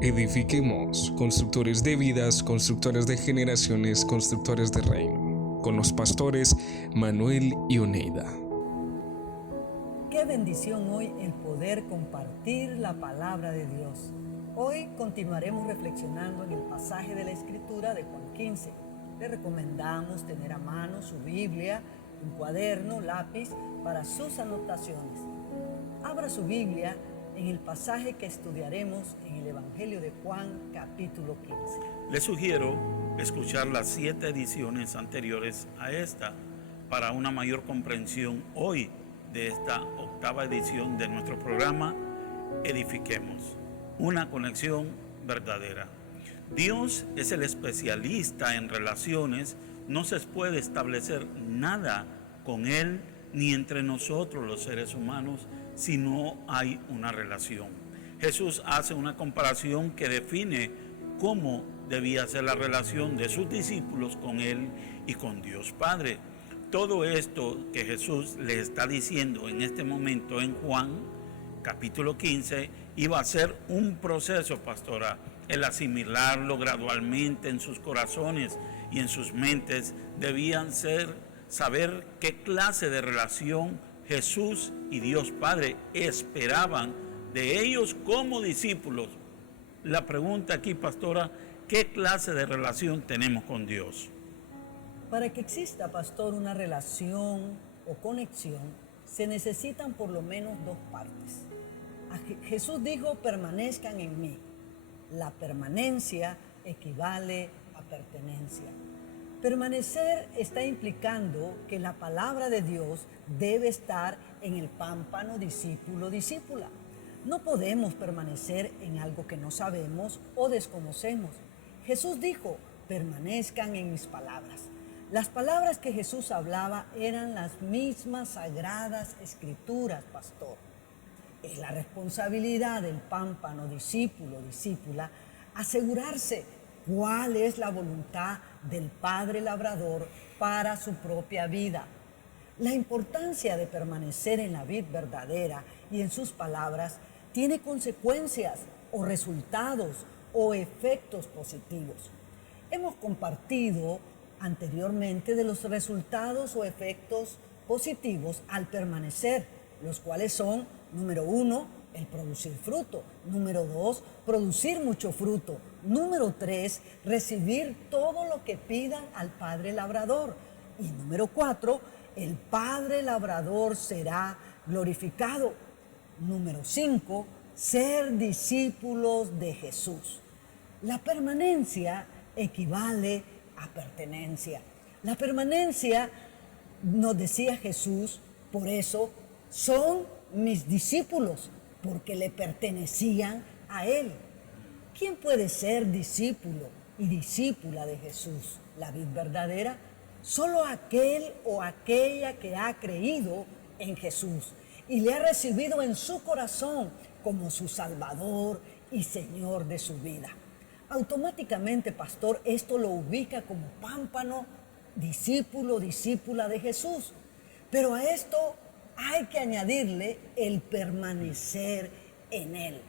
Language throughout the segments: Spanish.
Edifiquemos, constructores de vidas, constructores de generaciones, constructores de reino. Con los pastores Manuel y Oneida. Qué bendición hoy el poder compartir la palabra de Dios. Hoy continuaremos reflexionando en el pasaje de la Escritura de Juan 15. Le recomendamos tener a mano su Biblia, un cuaderno, lápiz para sus anotaciones. Abra su Biblia en el pasaje que estudiaremos en el Evangelio de Juan, capítulo 15. Les sugiero escuchar las 7 ediciones anteriores a esta para una mayor comprensión hoy de esta 8ª edición de nuestro programa Edifiquemos, una conexión verdadera. Dios es el especialista en relaciones, no se puede establecer nada con Él ni entre nosotros los seres humanos si no hay una relación. Jesús hace una comparación que define cómo debía ser la relación de sus discípulos con Él y con Dios Padre. Todo esto que Jesús le está diciendo en este momento en Juan, capítulo 15, iba a ser un proceso, pastora. El asimilarlo gradualmente en sus corazones y en sus mentes debían saber qué clase de relación Jesús y Dios Padre esperaban de ellos como discípulos. La pregunta aquí, pastora, ¿qué clase de relación tenemos con Dios? Para que exista, pastor, una relación o conexión, se necesitan por lo menos dos partes. Jesús dijo, permanezcan en mí. La permanencia equivale a pertenencia. Permanecer está implicando que la palabra de Dios debe estar en el pámpano discípulo-discípula. No podemos permanecer en algo que no sabemos o desconocemos. Jesús dijo, permanezcan en mis palabras. Las palabras que Jesús hablaba eran las mismas sagradas escrituras, pastor. Es la responsabilidad del pámpano discípulo-discípula asegurarse cuál es la voluntad del Padre Labrador para su propia vida. La importancia de permanecer en la vid verdadera y en sus palabras tiene consecuencias o resultados o efectos positivos. Hemos compartido anteriormente de los resultados o efectos positivos al permanecer, los cuales son, número 1, el producir fruto. Número 2, producir mucho fruto. Número 3, recibir todo lo que pidan al Padre Labrador. Y número 4, el Padre Labrador será glorificado. Número 5, ser discípulos de Jesús. La permanencia equivale a pertenencia. La permanencia, nos decía Jesús, por eso son mis discípulos, porque le pertenecían a Él. ¿Quién puede ser discípulo y discípula de Jesús, la vid verdadera? Solo aquel o aquella que ha creído en Jesús y le ha recibido en su corazón como su Salvador y Señor de su vida. Automáticamente, pastor, esto lo ubica como pámpano, discípulo, discípula de Jesús. Pero a esto hay que añadirle el permanecer en Él.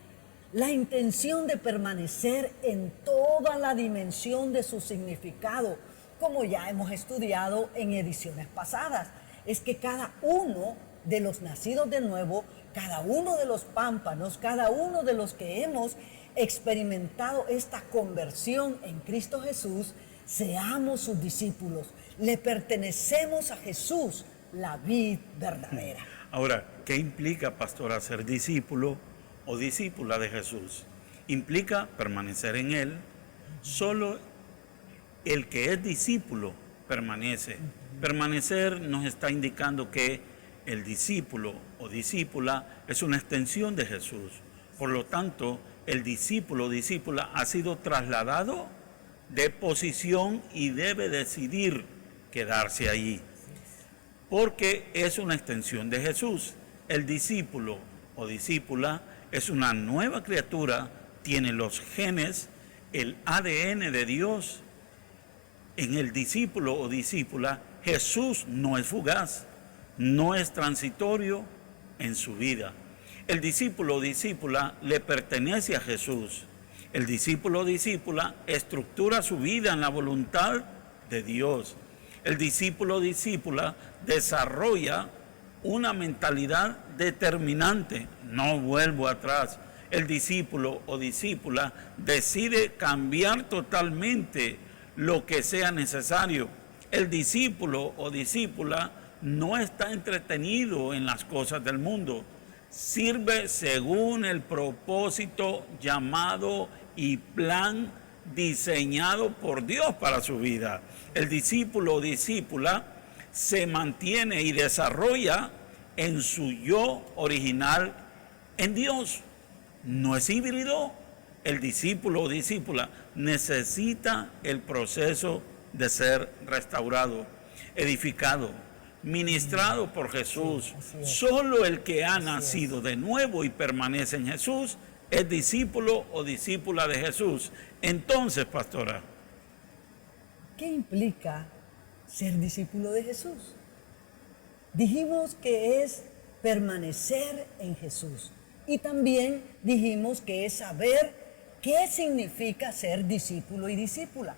La intención de permanecer en toda la dimensión de su significado, como ya hemos estudiado en ediciones pasadas, es que cada uno de los nacidos de nuevo, cada uno de los pámpanos, cada uno de los que hemos experimentado esta conversión en Cristo Jesús, seamos sus discípulos. Le pertenecemos a Jesús, la vid verdadera. Ahora, ¿qué implica, pastora, ser discípulo o discípula de Jesús? Implica permanecer en Él. Solo el que es discípulo permanece. Permanecer nos está indicando que el discípulo o discípula es una extensión de Jesús. Por lo tanto, el discípulo o discípula ha sido trasladado de posición y debe decidir quedarse allí, porque es una extensión de Jesús. El discípulo o discípula es una nueva criatura, tiene los genes, el ADN de Dios. En el discípulo o discípula, Jesús no es fugaz, no es transitorio en su vida. El discípulo o discípula le pertenece a Jesús El discípulo o discípula estructura su vida en la voluntad de Dios. El discípulo o discípula desarrolla una mentalidad determinante. No vuelvo atrás. El discípulo o discípula decide cambiar totalmente lo que sea necesario. El discípulo o discípula no está entretenido en las cosas del mundo. Sirve según el propósito, llamado y plan diseñado por Dios para su vida. El discípulo o discípula se mantiene y desarrolla en su yo original en Dios. No es híbrido. El discípulo o discípula necesita el proceso de ser restaurado, edificado, ministrado por Jesús. Solo el que ha nacido de nuevo y permanece en Jesús es discípulo o discípula de Jesús. Entonces, pastora, ¿qué implica ser discípulo de Jesús? Dijimos que es permanecer en Jesús y también dijimos que es saber qué significa ser discípulo y discípula.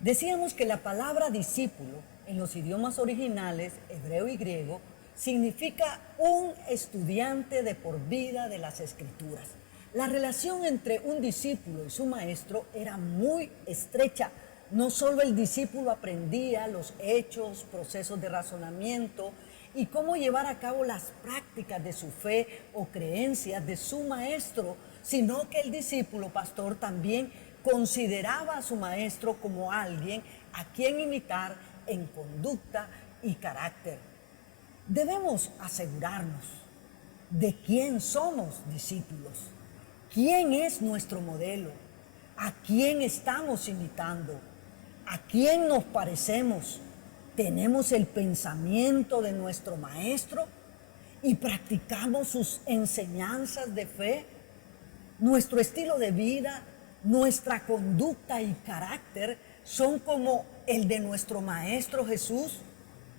Decíamos que la palabra discípulo en los idiomas originales, hebreo y griego, significa un estudiante de por vida de las Escrituras. La relación entre un discípulo y su maestro era muy estrecha. No solo el discípulo aprendía los hechos, procesos de razonamiento y cómo llevar a cabo las prácticas de su fe o creencias de su maestro, sino que el discípulo, pastor, también consideraba a su maestro como alguien a quien imitar en conducta y carácter. Debemos asegurarnos de quién somos discípulos, quién es nuestro modelo, a quién estamos imitando, a quién nos parecemos. ¿Tenemos el pensamiento de nuestro maestro y practicamos sus enseñanzas de fe? Nuestro estilo de vida, nuestra conducta y carácter son como el de nuestro Maestro Jesús,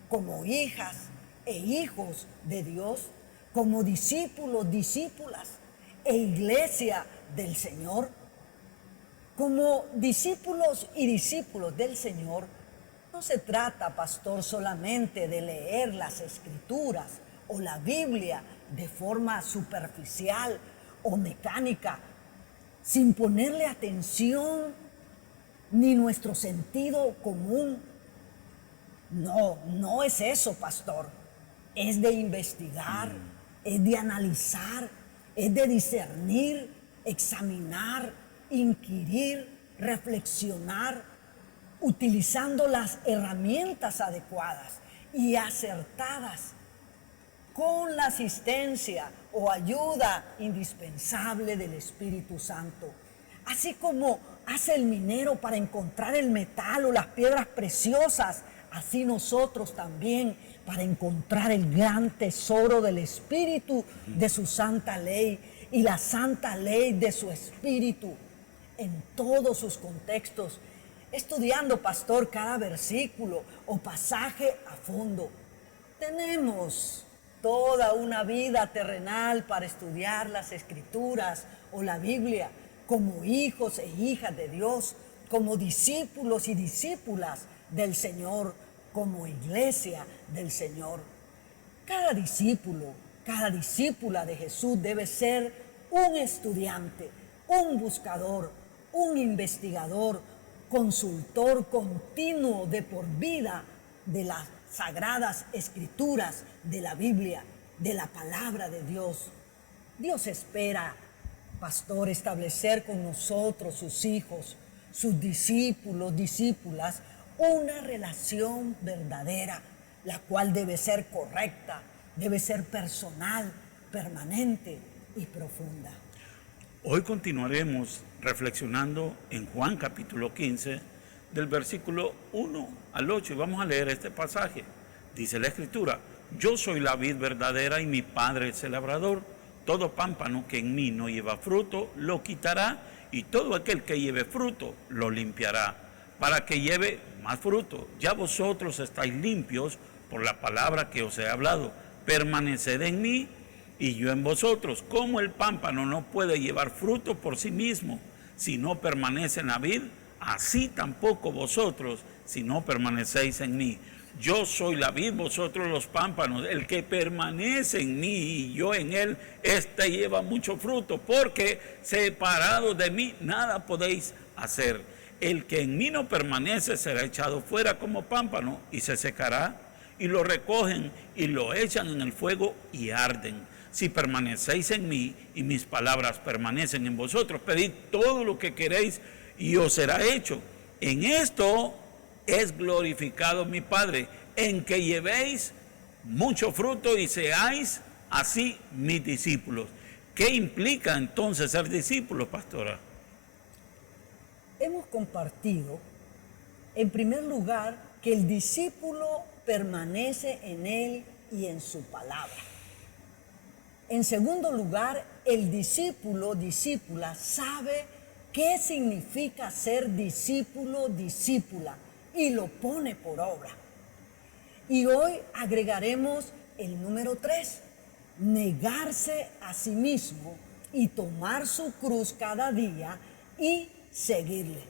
como hijas e hijos de Dios, como discípulos, discípulas e iglesia del Señor. Como discípulos y discípulos del Señor, no se trata, pastor, solamente de leer las Escrituras o la Biblia de forma superficial o mecánica, sin ponerle atención ni nuestro sentido común. No es eso, pastor. Es de investigar, es de analizar, es de discernir, examinar, inquirir, reflexionar, utilizando las herramientas adecuadas y acertadas, con la asistencia o ayuda indispensable del Espíritu Santo. Así como hace el minero para encontrar el metal o las piedras preciosas, así nosotros también para encontrar el gran tesoro del Espíritu de su santa ley y la santa ley de su Espíritu en todos sus contextos, estudiando, pastor, cada versículo o pasaje a fondo. Tenemos toda una vida terrenal para estudiar las Escrituras o la Biblia como hijos e hijas de Dios, como discípulos y discípulas del Señor, como iglesia del Señor. Cada discípulo, cada discípula de Jesús debe ser un estudiante, un buscador, un investigador, consultor continuo de por vida de las sagradas Escrituras, de la Biblia, de la palabra de Dios. Dios espera, pastor, establecer con nosotros, sus hijos, sus discípulos, discípulas, una relación verdadera, la cual debe ser correcta, debe ser personal, permanente y profunda. Hoy continuaremos reflexionando en Juan capítulo 15, del versículo 1 al 8, y vamos a leer este pasaje. Dice la Escritura: yo soy la vid verdadera y mi Padre es el labrador. Todo pámpano que en mí no lleva fruto, lo quitará, y todo aquel que lleve fruto, lo limpiará, para que lleve más fruto. Ya vosotros estáis limpios por la palabra que os he hablado. Permaneced en mí y yo en vosotros. Como el pámpano no puede llevar fruto por sí mismo si no permanece en la vid, así tampoco vosotros, si no permanecéis en mí. Yo soy la vid, vosotros los pámpanos. El que permanece en mí y yo en él, este lleva mucho fruto, porque separado de mí nada podéis hacer. El que en mí no permanece será echado fuera como pámpano y se secará, y lo recogen y lo echan en el fuego y arden. Si permanecéis en mí y mis palabras permanecen en vosotros, pedid todo lo que queréis y os será hecho. En esto es glorificado mi Padre, en que llevéis mucho fruto y seáis así mis discípulos. ¿Qué implica entonces ser discípulos, pastora? Hemos compartido, en primer lugar, que el discípulo permanece en él y en su palabra. En segundo lugar, el discípula sabe qué significa ser discípula y lo pone por obra. Y hoy agregaremos el número 3, negarse a sí mismo y tomar su cruz cada día y seguirle.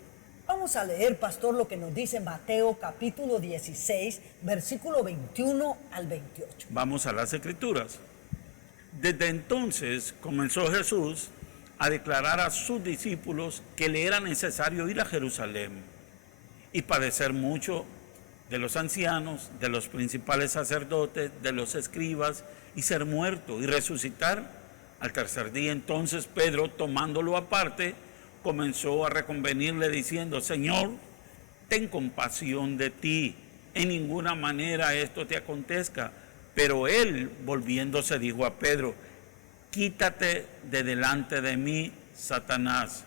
Vamos a leer, pastor, lo que nos dice Mateo capítulo 16, versículo 21 al 28. Vamos a las Escrituras. Desde entonces comenzó Jesús a declarar a sus discípulos que le era necesario ir a Jerusalén y padecer mucho de los ancianos, de los principales sacerdotes, de los escribas, y ser muerto y resucitar al tercer día. Entonces Pedro, tomándolo aparte, comenzó a reconvenirle diciendo: Señor, ten compasión de ti, en ninguna manera esto te acontezca. Pero él, volviéndose, dijo a Pedro: quítate de delante de mí, Satanás.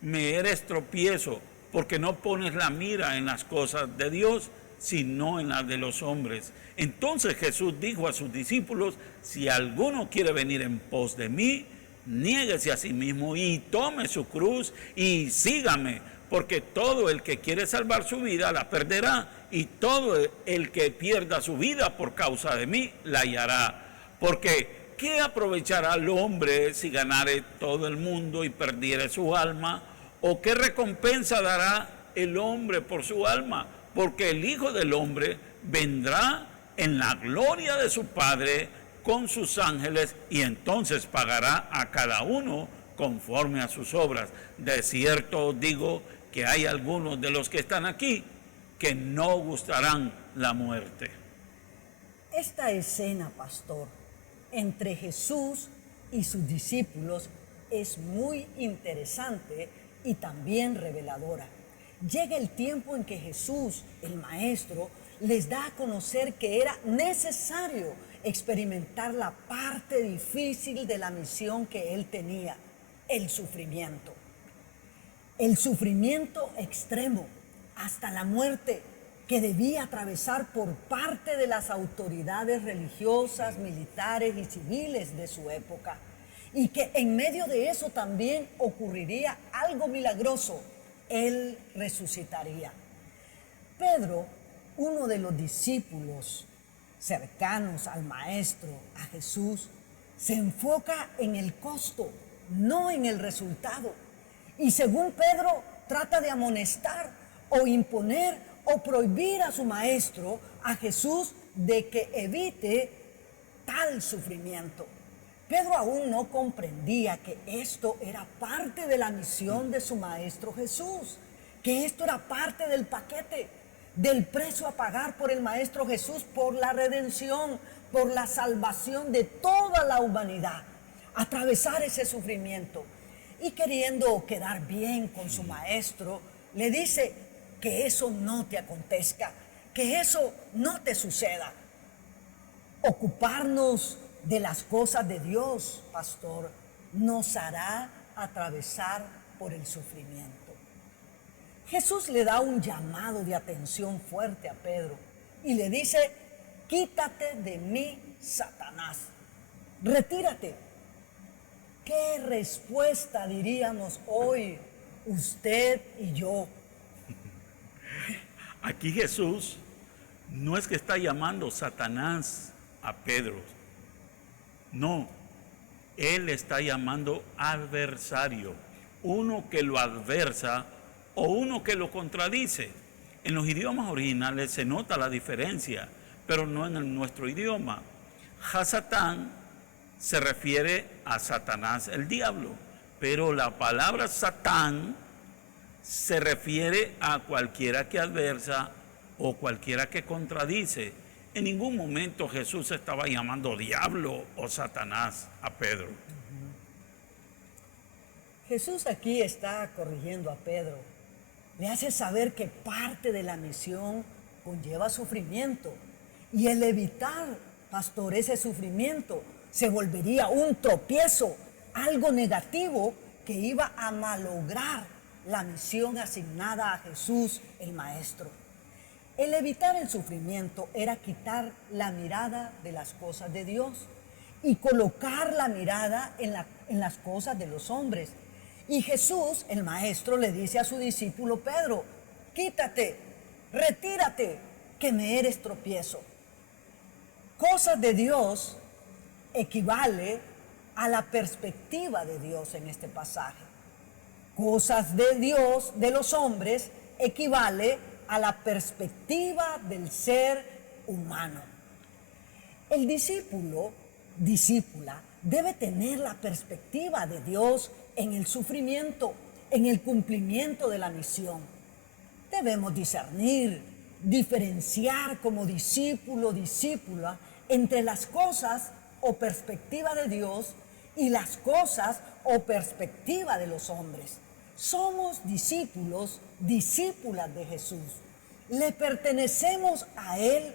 Me eres tropiezo, porque no pones la mira en las cosas de Dios, sino en las de los hombres. Entonces Jesús dijo a sus discípulos: si alguno quiere venir en pos de mí, niéguese a sí mismo y tome su cruz y sígame, porque todo el que quiere salvar su vida la perderá, y todo el que pierda su vida por causa de mí la hallará. Porque ¿qué aprovechará el hombre si ganare todo el mundo y perdiere su alma? ¿O qué recompensa dará el hombre por su alma? Porque el Hijo del Hombre vendrá en la gloria de su Padre con sus ángeles, y entonces pagará a cada uno conforme a sus obras. De cierto os digo que hay algunos de los que están aquí que no gustarán la muerte. Esta escena, pastor, entre Jesús y sus discípulos es muy interesante y también reveladora. Llega el tiempo en que Jesús, el Maestro, les da a conocer que era necesario experimentar la parte difícil de la misión que él tenía, el sufrimiento. El sufrimiento extremo, hasta la muerte, que debía atravesar por parte de las autoridades religiosas, militares y civiles de su época. Y que en medio de eso también ocurriría algo milagroso: él resucitaría. Pedro, uno de los discípulos cercanos al Maestro, a Jesús, se enfoca en el costo, no en el resultado. Y según Pedro, trata de amonestar o imponer o prohibir a su Maestro, a Jesús, de que evite tal sufrimiento. Pedro aún no comprendía que esto era parte de la misión de su Maestro Jesús, que esto era parte del paquete, del precio a pagar por el Maestro Jesús, por la redención, por la salvación de toda la humanidad. Atravesar ese sufrimiento, y queriendo quedar bien con su Maestro, le dice que eso no te acontezca, que eso no te suceda. Ocuparnos de las cosas de Dios, pastor, nos hará atravesar por el sufrimiento. Jesús le da un llamado de atención fuerte a Pedro y le dice: quítate de mí, Satanás, retírate. ¿Qué respuesta diríamos hoy usted y yo? Aquí Jesús no es que está llamando Satanás a Pedro, no, él está llamando adversario. uno que lo adversa o uno que lo contradice. En los idiomas originales se nota la diferencia, pero no en nuestro idioma. Hasatán se refiere a Satanás, el diablo, pero la palabra Satán se refiere a cualquiera que adversa o cualquiera que contradice. En ningún momento Jesús estaba llamando diablo o Satanás a Pedro. Jesús aquí está corrigiendo a Pedro. Le hace saber que parte de la misión conlleva sufrimiento. Y el evitar, pastor, ese sufrimiento se volvería un tropiezo, algo negativo que iba a malograr la misión asignada a Jesús, el Maestro. El evitar el sufrimiento era quitar la mirada de las cosas de Dios y colocar la mirada en las cosas de los hombres. Y Jesús, el Maestro, le dice a su discípulo Pedro: quítate, retírate, que me eres tropiezo. Cosas de Dios equivale a la perspectiva de Dios en este pasaje. Cosas de Dios, de los hombres, equivale a la perspectiva del ser humano. El discípula, debe tener la perspectiva de Dios en el sufrimiento, en el cumplimiento de la misión. Debemos discernir, diferenciar como discípulo, discípula, entre las cosas o perspectiva de Dios y las cosas o perspectiva de los hombres. Somos discípulos, discípulas de Jesús. Le pertenecemos a Él.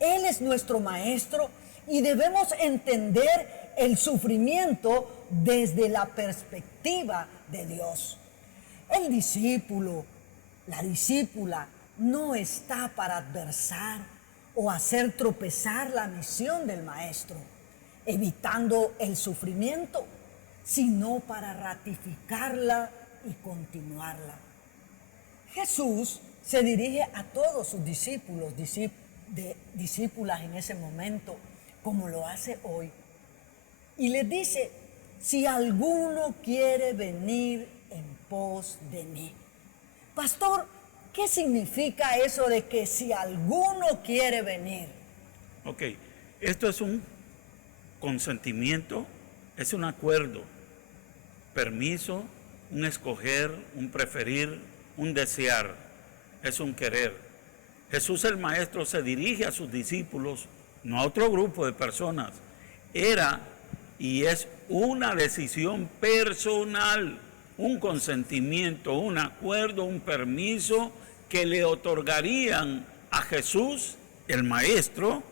Él es nuestro Maestro y debemos entender el sufrimiento desde la perspectiva de Dios. El discípulo, la discípula, no está para adversar o hacer tropezar la misión del Maestro, evitando el sufrimiento, sino para ratificarla y continuarla. Jesús se dirige a todos sus discípulos, discípulas en ese momento, como lo hace hoy, y les dice: si alguno quiere venir en pos de mí. Pastor, ¿qué significa eso de que si alguno quiere venir? Ok, esto es un consentimiento, es un acuerdo, permiso, un escoger, un preferir, un desear, es un querer. Jesús el Maestro se dirige a sus discípulos, no a otro grupo de personas. Era y es una decisión personal, un consentimiento, un acuerdo, un permiso que le otorgarían a Jesús, el Maestro,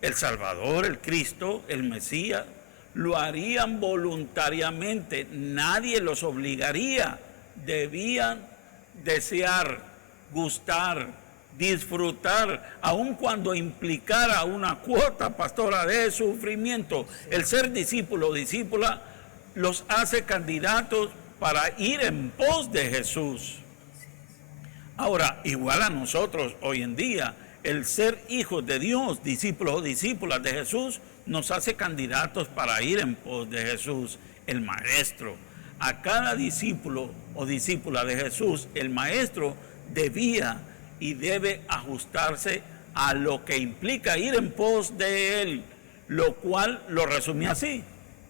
el Salvador, el Cristo, el Mesías. Lo harían voluntariamente, nadie los obligaría. Debían desear, gustar, disfrutar, aun cuando implicara una cuota, pastora, de sufrimiento. El ser discípulo o discípula los hace candidatos para ir en pos de Jesús. Ahora, igual a nosotros hoy en día, el ser hijos de Dios, discípulos o discípulas de Jesús, nos hace candidatos para ir en pos de Jesús, el Maestro. A cada discípulo o discípula de Jesús, el Maestro debía y debe ajustarse a lo que implica ir en pos de Él, lo cual lo resumí así: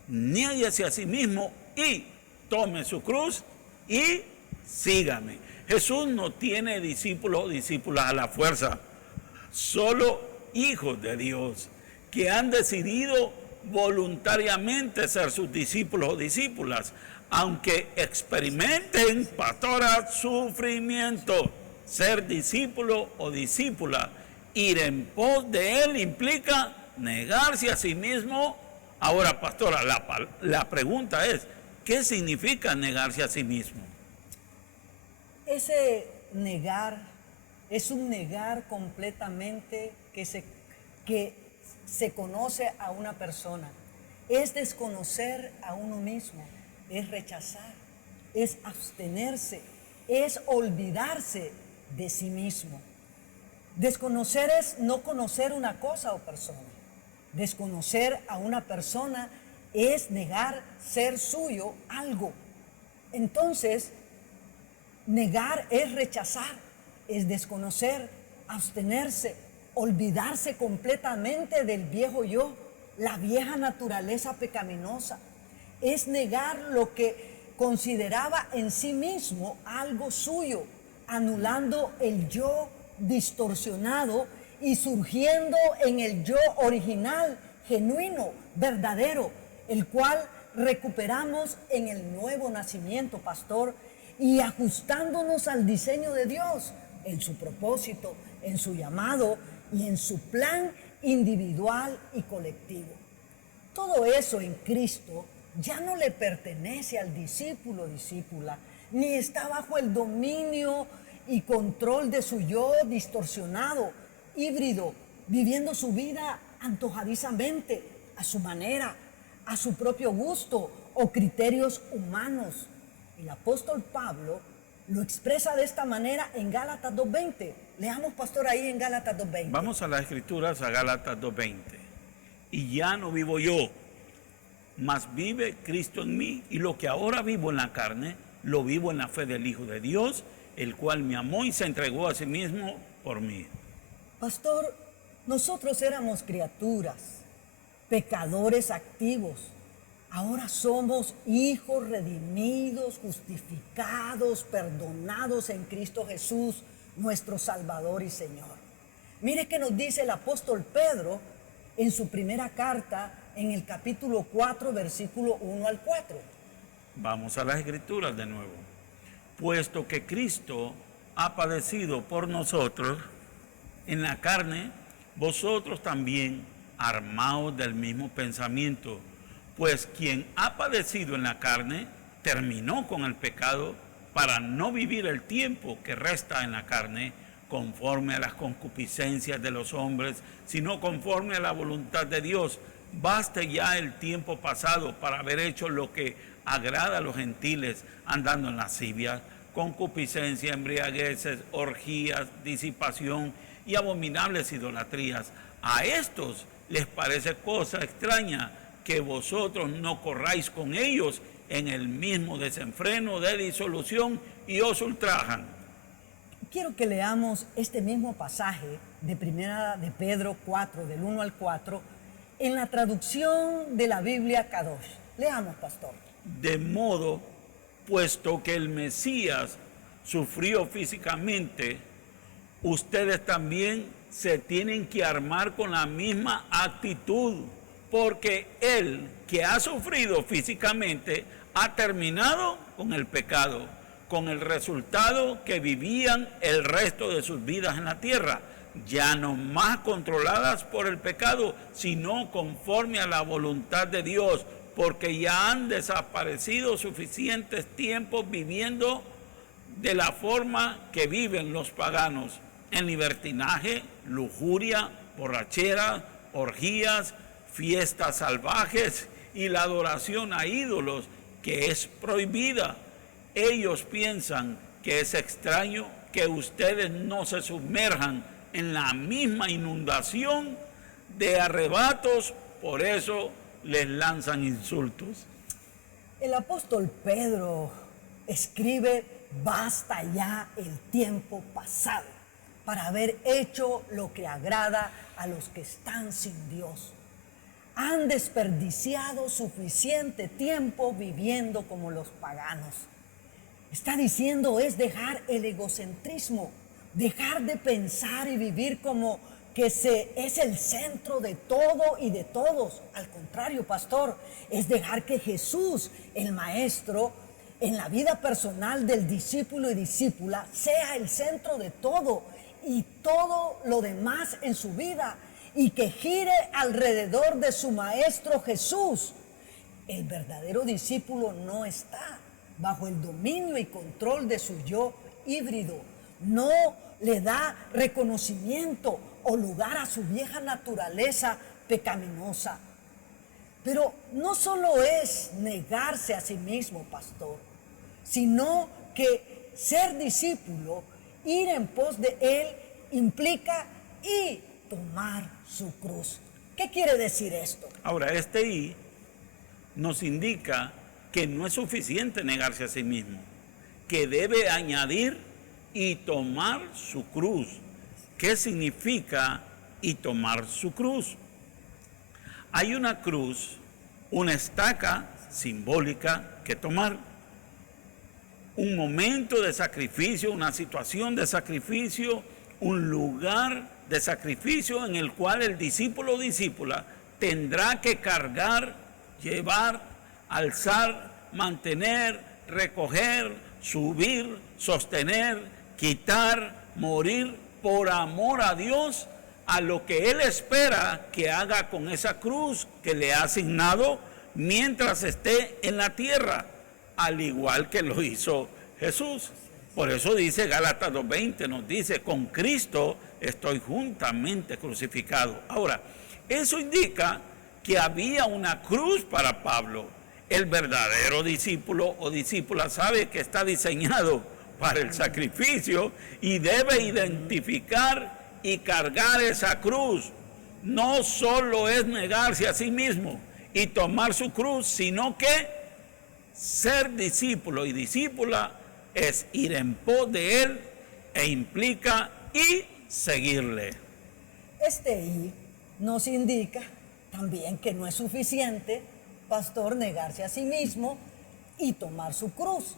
niéguese a sí mismo y tome su cruz y sígame. Jesús no tiene discípulos o discípulas a la fuerza, solo hijos de Dios que han decidido voluntariamente ser sus discípulos o discípulas, aunque experimenten, pastora, sufrimiento. Ser discípulo o discípula, ir en pos de Él, implica negarse a sí mismo. Ahora, pastora, la pregunta es: ¿qué significa negarse a sí mismo? Ese negar es un negar completamente que se conoce a una persona. Es desconocer a uno mismo, es rechazar, es abstenerse, es olvidarse de sí mismo. Desconocer es no conocer una cosa o persona. Desconocer a una persona es negar ser suyo algo. Entonces, negar es rechazar, es desconocer, abstenerse, olvidarse completamente del viejo yo, la vieja naturaleza pecaminosa. Es negar lo que consideraba en sí mismo algo suyo, anulando el yo distorsionado y surgiendo en el yo original, genuino, verdadero, el cual recuperamos en el nuevo nacimiento, pastor, y ajustándonos al diseño de Dios, en su propósito, en su llamado y en su plan individual y colectivo. Todo eso en Cristo ya no le pertenece al discípulo o discípula, ni está bajo el dominio y control de su yo distorsionado, híbrido, viviendo su vida antojadizamente, a su manera, a su propio gusto o criterios humanos. El apóstol Pablo lo expresa de esta manera en Gálatas 2:20. Leamos, pastor, ahí en Gálatas 2:20. Vamos a las Escrituras, a Gálatas 2:20. Y ya no vivo yo, mas vive Cristo en mí, y lo que ahora vivo en la carne, lo vivo en la fe del Hijo de Dios, el cual me amó y se entregó a sí mismo por mí. Pastor, nosotros éramos criaturas, pecadores activos. Ahora somos hijos redimidos, justificados, perdonados en Cristo Jesús, nuestro Salvador y Señor. Mire que nos dice el apóstol Pedro en su primera carta, en el capítulo 4, versículo 1 al 4. Vamos a las Escrituras de nuevo. Puesto que Cristo ha padecido por nosotros en la carne, vosotros también armaos del mismo pensamiento. Pues quien ha padecido en la carne, terminó con el pecado para no vivir el tiempo que resta en la carne conforme a las concupiscencias de los hombres, sino conforme a la voluntad de Dios. Baste ya el tiempo pasado para haber hecho lo que agrada a los gentiles, andando en lascivia, concupiscencia, embriagueces, orgías, disipación y abominables idolatrías. A estos les parece cosa extraña que vosotros no corráis con ellos en el mismo desenfreno de disolución y os ultrajan. Quiero que leamos este mismo pasaje de Primera de Pedro 4, del 1 al 4, en la traducción de la Biblia Kadosh. Leamos, pastor. De modo, puesto que el Mesías sufrió físicamente, ustedes también se tienen que armar con la misma actitud, porque él que ha sufrido físicamente ha terminado con el pecado, con el resultado que vivían el resto de sus vidas en la tierra, ya no más controladas por el pecado, sino conforme a la voluntad de Dios, porque ya han desaparecido suficientes tiempos viviendo de la forma que viven los paganos, en libertinaje, lujuria, borrachera, orgías, fiestas salvajes y la adoración a ídolos, que es prohibida. Ellos piensan que es extraño que ustedes no se sumerjan en la misma inundación de arrebatos, por eso les lanzan insultos. El apóstol Pedro escribe: basta ya el tiempo pasado para haber hecho lo que agrada a los que están sin Dios. Han desperdiciado suficiente tiempo viviendo como los paganos. Está diciendo es dejar el egocentrismo, dejar de pensar y vivir como que es el centro de todo y de todos. Al contrario, pastor, es dejar que Jesús, el Maestro, en la vida personal del discípulo y discípula, sea el centro de todo y todo lo demás en su vida, y que gire alrededor de su Maestro Jesús. El verdadero discípulo no está bajo el dominio y control de su yo híbrido. No le da reconocimiento o lugar a su vieja naturaleza pecaminosa. Pero no solo es negarse a sí mismo, pastor, sino que ser discípulo, ir en pos de él, implica y tomar su cruz. ¿Qué quiere decir esto? Ahora, este "y" nos indica que no es suficiente negarse a sí mismo, que debe añadir y tomar su cruz. ¿Qué significa y tomar su cruz? Hay una cruz, una estaca simbólica que tomar. Un momento de sacrificio, una situación de sacrificio, un lugar de sacrificio en el cual el discípulo o discípula tendrá que cargar, llevar, alzar, mantener, recoger, subir, sostener, quitar, morir por amor a Dios, a lo que Él espera que haga con esa cruz que le ha asignado mientras esté en la tierra, al igual que lo hizo Jesús. Por eso dice Gálatas 2:20, nos dice, con Cristo estoy juntamente crucificado. Ahora, eso indica que había una cruz para Pablo. El verdadero discípulo o discípula sabe que está diseñado para el sacrificio y debe identificar y cargar esa cruz. No solo es negarse a sí mismo y tomar su cruz, sino que ser discípulo y discípula es ir en pos de Él e implica y seguirle. Este y nos indica también que no es suficiente, pastor, negarse a sí mismo y tomar su cruz.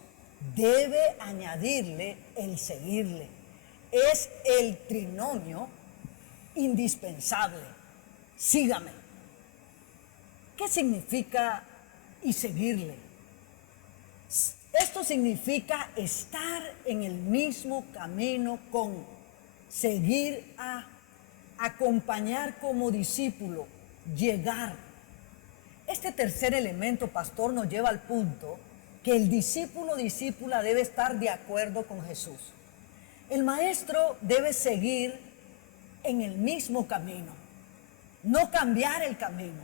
Debe añadirle el seguirle. Es el trinomio indispensable. Sígame. ¿Qué significa y seguirle? Esto significa estar en el mismo camino con, seguir a, acompañar como discípulo, llegar. Este tercer elemento, pastor, nos lleva al punto que el discípulo o discípula debe estar de acuerdo con Jesús. El maestro debe seguir en el mismo camino, no cambiar el camino,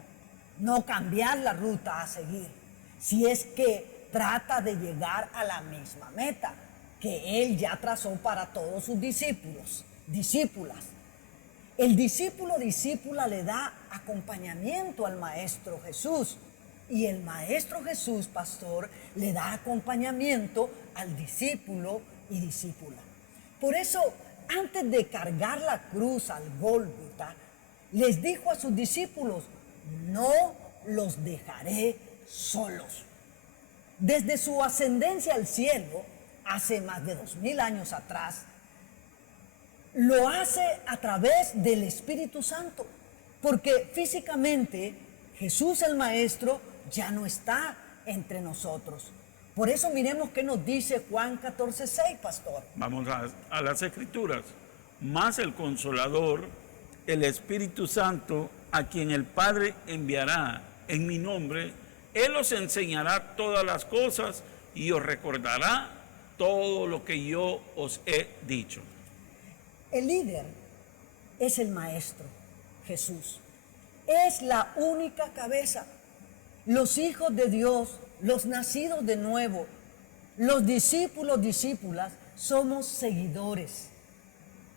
no cambiar la ruta a seguir, si es que trata de llegar a la misma meta que Él ya trazó para todos sus discípulos, discípulas. El discípulo o discípula le da acompañamiento al Maestro Jesús y el Maestro Jesús, pastor, le da acompañamiento al discípulo y discípula. Por eso, antes de cargar la cruz al Gólgota, les dijo a sus discípulos, no los dejaré solos. Desde su ascendencia al cielo, hace más de 2000 años atrás, lo hace a través del Espíritu Santo, porque físicamente Jesús el Maestro ya no está entre nosotros. Por eso miremos qué nos dice Juan 14:6, pastor. Vamos a las Escrituras. Más el Consolador, el Espíritu Santo, a quien el Padre enviará en mi nombre, Él os enseñará todas las cosas y os recordará todo lo que yo os he dicho. El líder es el Maestro, Jesús. Es la única cabeza. Los hijos de Dios, los nacidos de nuevo, los discípulos, discípulas, somos seguidores.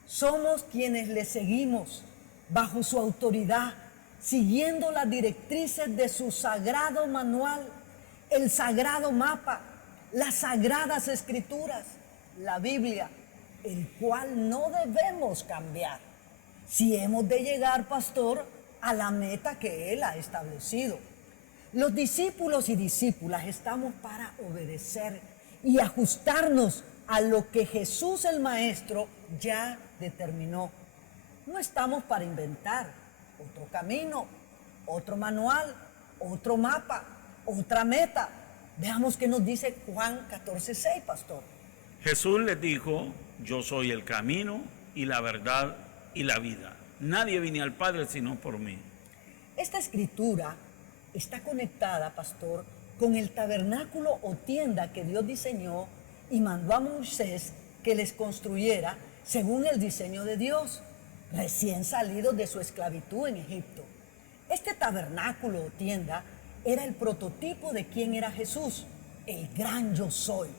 Somos quienes le seguimos bajo su autoridad, siguiendo las directrices de su sagrado manual, el sagrado mapa, las sagradas escrituras, la Biblia, el cual no debemos cambiar si hemos de llegar, pastor, a la meta que Él ha establecido. Los discípulos y discípulas estamos para obedecer y ajustarnos a lo que Jesús el Maestro ya determinó. No estamos para inventar otro camino, otro manual, otro mapa, otra meta. Veamos qué nos dice Juan 14:6, pastor. Jesús les dijo, yo soy el camino y la verdad y la vida. Nadie viene al Padre sino por mí. Esta escritura está conectada, pastor, con el tabernáculo o tienda que Dios diseñó y mandó a Moisés que les construyera según el diseño de Dios, recién salidos de su esclavitud en Egipto. Este tabernáculo o tienda era el prototipo de quién era Jesús, el gran yo soy.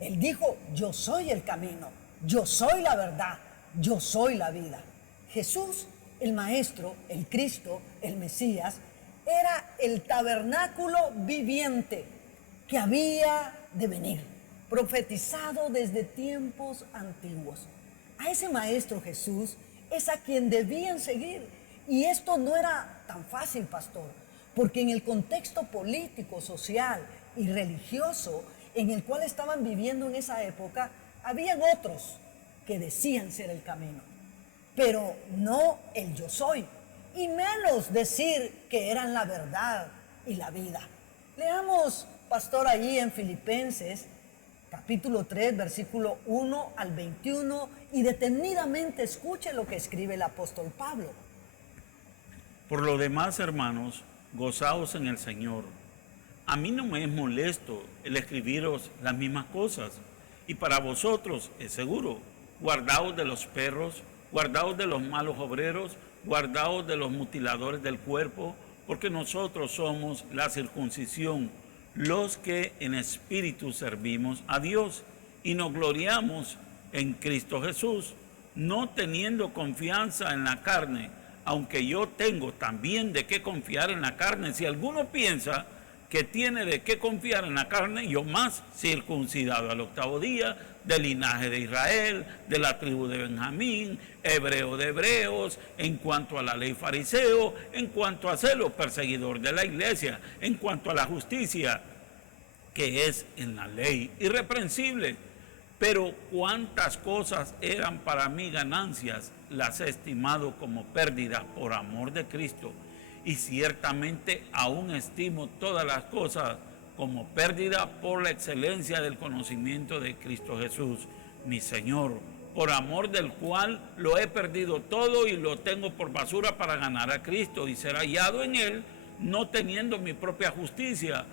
Él dijo, yo soy el camino, yo soy la verdad, yo soy la vida. Jesús, el Maestro, el Cristo, el Mesías, era el tabernáculo viviente que había de venir, profetizado desde tiempos antiguos. A ese Maestro Jesús es a quien debían seguir. Y esto no era tan fácil, pastor, porque en el contexto político, social y religioso en el cual estaban viviendo en esa época, habían otros que decían ser el camino, pero no el yo soy, y menos decir que eran la verdad y la vida. Leamos, pastor, allí en Filipenses, capítulo 3, versículo 1 al 21, y detenidamente escuche lo que escribe el apóstol Pablo. Por lo demás, hermanos, gozaos en el Señor. A mí no me es molesto el escribiros las mismas cosas, y para vosotros es seguro. Guardaos de los perros, guardaos de los malos obreros, guardaos de los mutiladores del cuerpo, porque nosotros somos la circuncisión, los que en espíritu servimos a Dios y nos gloriamos en Cristo Jesús, no teniendo confianza en la carne, aunque yo tengo también de qué confiar en la carne. Si alguno piensa que tiene de qué confiar en la carne, yo más, circuncidado al 8º día, del linaje de Israel, de la tribu de Benjamín, hebreo de hebreos, en cuanto a la ley fariseo, en cuanto a celo, perseguidor de la iglesia, en cuanto a la justicia, que es en la ley irreprensible. Pero cuántas cosas eran para mí ganancias, las he estimado como pérdidas por amor de Cristo, y ciertamente aún estimo todas las cosas como pérdida por la excelencia del conocimiento de Cristo Jesús, mi Señor, por amor del cual lo he perdido todo y lo tengo por basura para ganar a Cristo y ser hallado en Él, no teniendo mi propia justicia,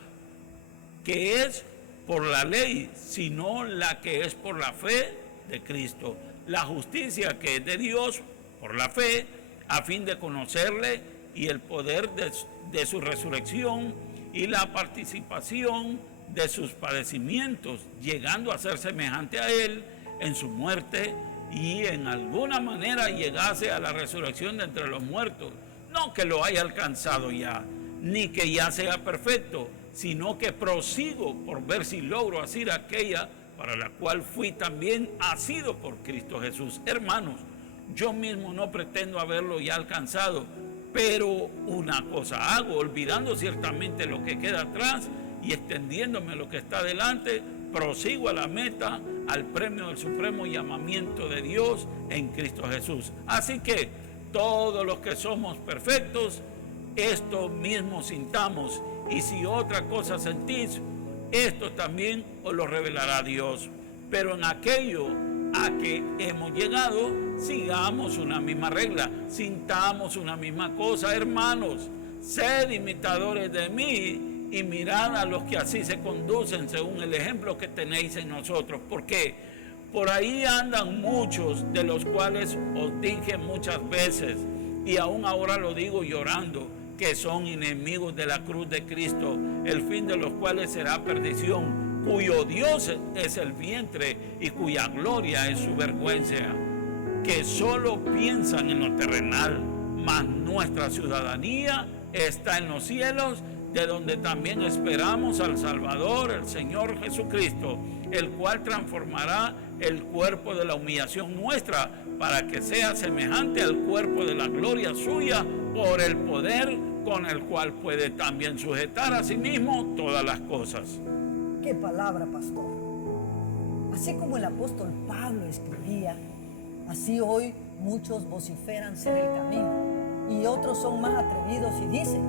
que es por la ley, sino la que es por la fe de Cristo, la justicia que es de Dios por la fe, a fin de conocerle y el poder de su resurrección y la participación de sus padecimientos, llegando a ser semejante a Él en su muerte, y en alguna manera llegase a la resurrección de entre los muertos. No que lo haya alcanzado ya, ni que ya sea perfecto, sino que prosigo por ver si logro hacer aquella para la cual fui también asido por Cristo Jesús. Hermanos, yo mismo no pretendo haberlo ya alcanzado, pero una cosa hago, olvidando ciertamente lo que queda atrás y extendiéndome lo que está delante, prosigo a la meta, al premio del supremo llamamiento de Dios en Cristo Jesús. Así que todos los que somos perfectos, esto mismo sintamos, y si otra cosa sentís, esto también os lo revelará Dios. Pero en aquello a que hemos llegado, sigamos una misma regla, sintamos una misma cosa, hermanos. Sed imitadores de mí y mirad a los que así se conducen según el ejemplo que tenéis en nosotros. Porque por ahí andan muchos, de los cuales os dije muchas veces, y aún ahora lo digo llorando, que son enemigos de la cruz de Cristo, el fin de los cuales será perdición, cuyo Dios es el vientre y cuya gloria es su vergüenza, que solo piensan en lo terrenal, mas nuestra ciudadanía está en los cielos, de donde también esperamos al Salvador, el Señor Jesucristo, el cual transformará el cuerpo de la humillación nuestra para que sea semejante al cuerpo de la gloria suya, por el poder con el cual puede también sujetar a sí mismo todas las cosas. ¡Qué palabra, pastor! Así como el apóstol Pablo escribía, así hoy muchos vociferan ser el camino, y otros son más atrevidos y dicen: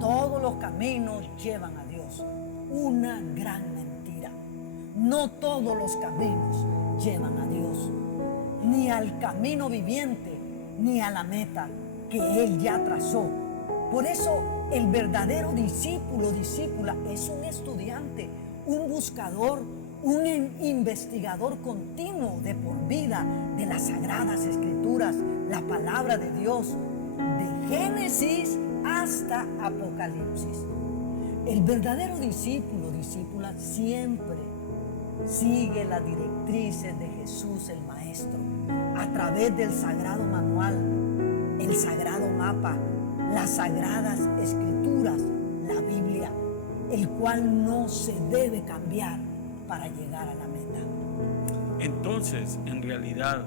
todos los caminos llevan a Dios. Una gran mentira. No todos los caminos llevan a Dios, ni al camino viviente, ni a la meta que Él ya trazó. Por eso el verdadero discípulo, discípula, es un estudiante, un buscador, un investigador continuo de por vida de las Sagradas Escrituras, la palabra de Dios, de Génesis hasta Apocalipsis. El verdadero discípulo, discípula, siempre sigue las directrices de Jesús el Maestro a través del sagrado manual, el sagrado mapa, las Sagradas Escrituras, la Biblia. el cual no se debe cambiar para llegar a la meta. Entonces, en realidad,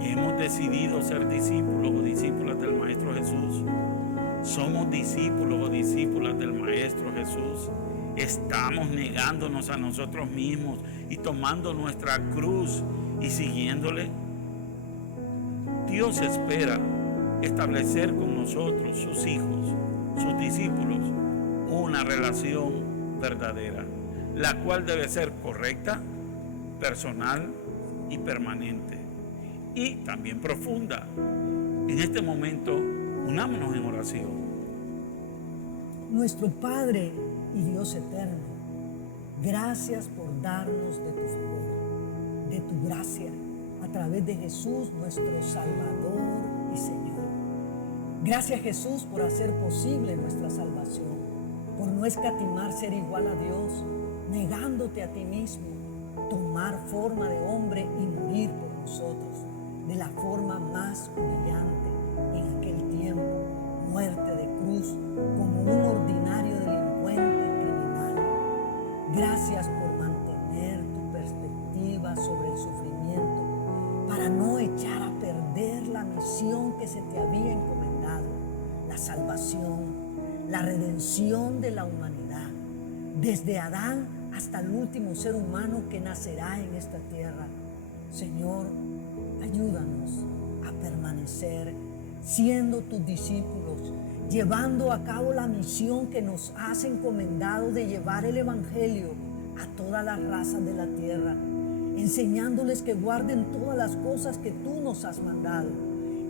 hemos decidido ser discípulos o discípulas del Maestro Jesús. Somos discípulos o discípulas del Maestro Jesús. Estamos negándonos a nosotros mismos y tomando nuestra cruz y siguiéndole. Dios espera establecer con nosotros, sus hijos, sus discípulos, una relación verdadera, la cual debe ser correcta, personal y permanente, y también profunda. En este momento, unámonos en oración. Nuestro Padre y Dios eterno, gracias por darnos de tu favor, de tu gracia, a través de Jesús, nuestro Salvador y Señor. Gracias, Jesús, por hacer posible nuestra salvación, por no escatimar ser igual a Dios, negándote a ti mismo, tomar forma de hombre y morir por nosotros, de la forma más humillante en aquel tiempo, muerte de cruz, como un ordinario delincuente criminal. Gracias por mantener tu perspectiva sobre el sufrimiento, para no echar a perder la misión que se te había encomendado, la salvación, la redención de la humanidad, desde Adán hasta el último ser humano que nacerá en esta tierra. Señor, ayúdanos a permanecer siendo tus discípulos, llevando a cabo la misión que nos has encomendado de llevar el Evangelio a todas las razas de la tierra, enseñándoles que guarden todas las cosas que tú nos has mandado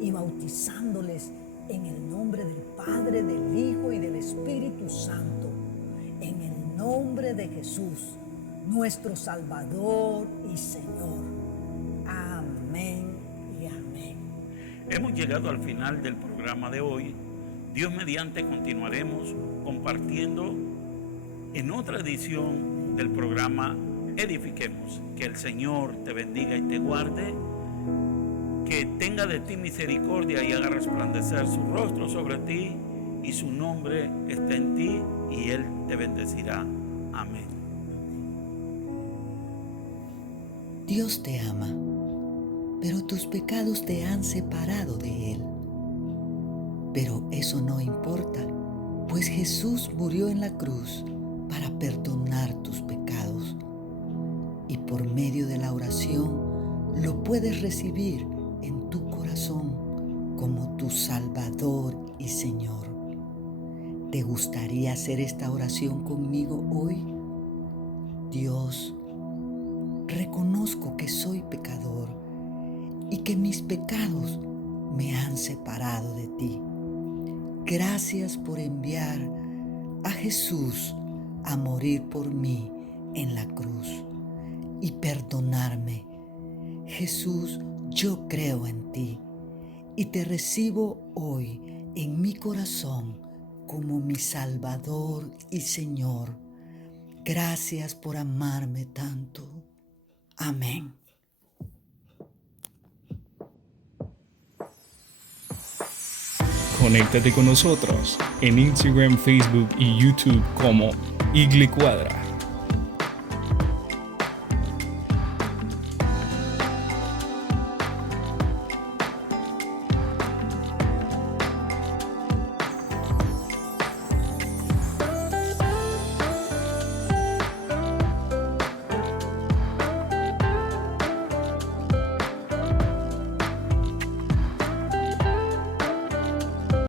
y bautizándoles en el nombre del Padre, del Hijo y del Espíritu Santo, en el nombre de Jesús, nuestro Salvador y Señor. Amén y amén. Hemos llegado al final del programa de hoy. Dios mediante continuaremos compartiendo en otra edición del programa Edifiquemos. Que el Señor te bendiga y te guarde, que tenga de ti misericordia y haga resplandecer su rostro sobre ti, y su nombre esté en ti y Él te bendecirá. Amén. Dios te ama, pero tus pecados te han separado de Él. Pero eso no importa, pues Jesús murió en la cruz para perdonar tus pecados. Y por medio de la oración lo puedes recibir en tu corazón como tu Salvador y Señor. ¿Te gustaría hacer esta oración conmigo hoy? Dios, reconozco que soy pecador y que mis pecados me han separado de ti. Gracias por enviar a Jesús a morir por mí en la cruz y perdonarme. Jesús, yo creo en ti y te recibo hoy en mi corazón como mi Salvador y Señor. Gracias por amarme tanto. Amén. Conéctate con nosotros en Instagram, Facebook y YouTube como Igle Cuadra.